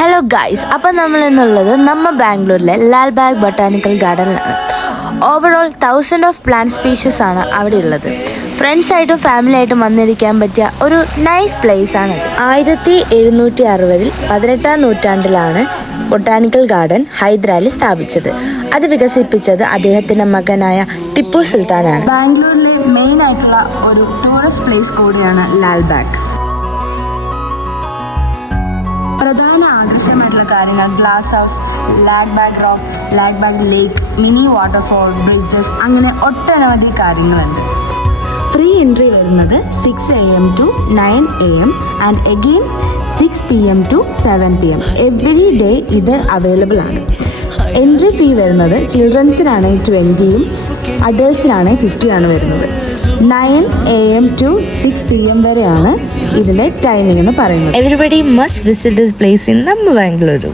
Hello guys, അപ്പം നമ്മൾ ഇന്നുള്ളത് ബാംഗ്ലൂരിലെ ലാൽബാഗ് ബൊട്ടാനിക്കൽ ഗാർഡനിലാണ്. ഓവറോൾ 1000 ഓഫ് പ്ലാന്റ് സ്പീഷീസ് ആണ് അവിടെ ഉള്ളത്. ഫ്രണ്ട്സായിട്ടും ഫാമിലി ആയിട്ടും വന്നിരിക്കാൻ പറ്റിയ ഒരു നൈസ് പ്ലേസ് ആണ്. 1760 18ാം നൂറ്റാണ്ടിലാണ് ബൊട്ടാനിക്കൽ ഗാർഡൻ ഹൈദരാലി സ്ഥാപിച്ചത്. അത് വികസിപ്പിച്ചത് അദ്ദേഹത്തിൻ്റെ മകനായ ടിപ്പു സുൽത്താനാണ്. ബാംഗ്ലൂരിലെ മെയിൻ ആയിട്ടുള്ള ഒരു ടൂറിസ്റ്റ് പ്ലേസ് കൂടിയാണ് ലാൽബാഗ്. പ്രധാന ആകർഷകമായിട്ടുള്ള കാര്യങ്ങൾ glass house, Lalbagh rock, Lalbagh lake, mini waterfall, bridges, അങ്ങനെ ഒട്ടനവധി കാര്യങ്ങളുണ്ട്. ഫ്രീ എൻട്രി വരുന്നത് 6 AM to 9 AM and again 6 PM to 7 PM every day ഇത് അവൈലബിൾ ആണ്. എൻട്രി ഫീ വരുന്നത് ചിൽഡ്രൻസിനാണെങ്കിൽ 20യും അഡൾട്ട്സിനാണെങ്കിൽ 50 വരുന്നത്. 9 AM to 6 PM വരെയാണ് ഇതിൻ്റെ ടൈമിംഗ് എന്ന് പറയുന്നത്. Everybody must visit this place in Bengaluru.